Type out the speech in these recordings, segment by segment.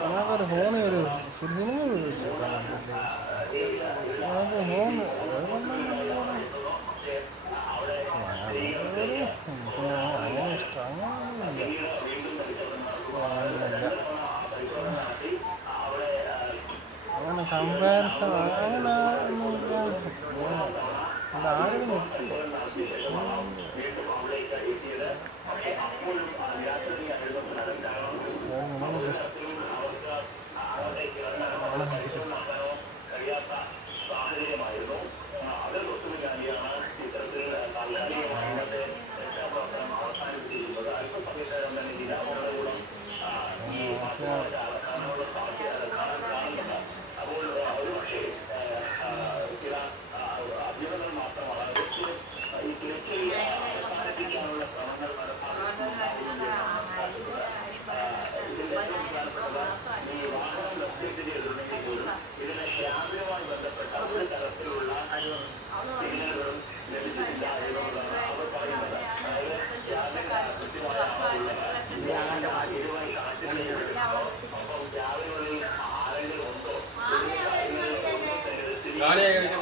ഞങ്ങൾക്കൊരു ഫോണ് ഒരു സിനിമ ചോദിച്ചേക്കാൻ ഞങ്ങൾക്ക് ഫോണ് അങ്ങനെ ഇഷ്ടം അങ്ങനെയൊന്നുമില്ല അങ്ങനെ കമ്പാരിസൺ അങ്ങനെ ഒന്നുമില്ല ഇവിടെ ആരും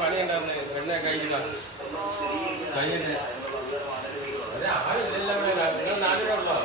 പണി ഉണ്ടായിരുന്നു എണ്ണ കഴിഞ്ഞില്ല കഴിഞ്ഞിട്ട് നിങ്ങൾ നാട്ടിലുണ്ടോ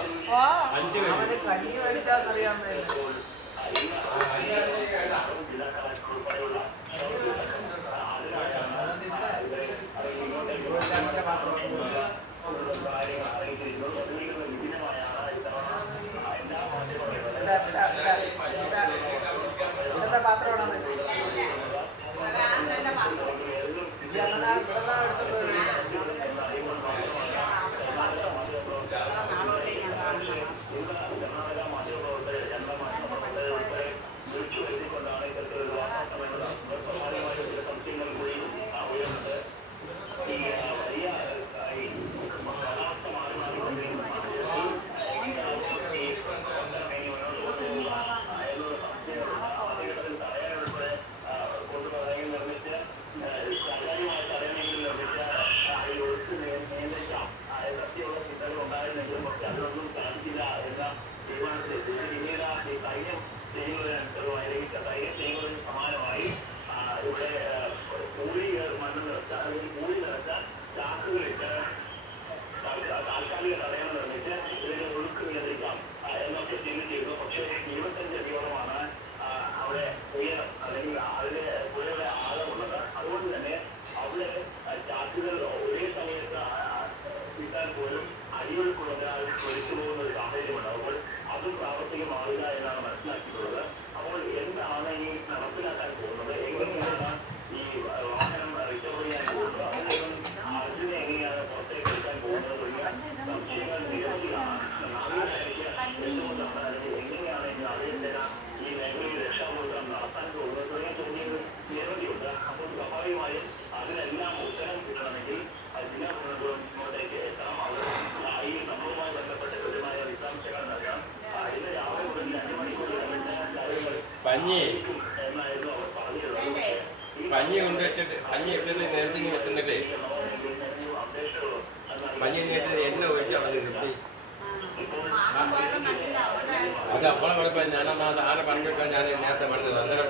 5 പഞ്ഞി കൊണ്ട് വെച്ചിട്ട് പഞ്ഞി ഇട്ടിട്ട് നേരത്തെ ഇങ്ങനെ വെച്ചിട്ടേ പഞ്ഞി നേരിട്ട് എണ്ണ ഒഴിച്ച് അവിടെ നിർത്തി അത് അപ്പോഴും കുഴപ്പമില്ല. ഞാനെന്നാ ആരെ പറഞ്ഞിട്ടാണ് ഞാൻ നേരത്തെ പറഞ്ഞത്. അന്നേരം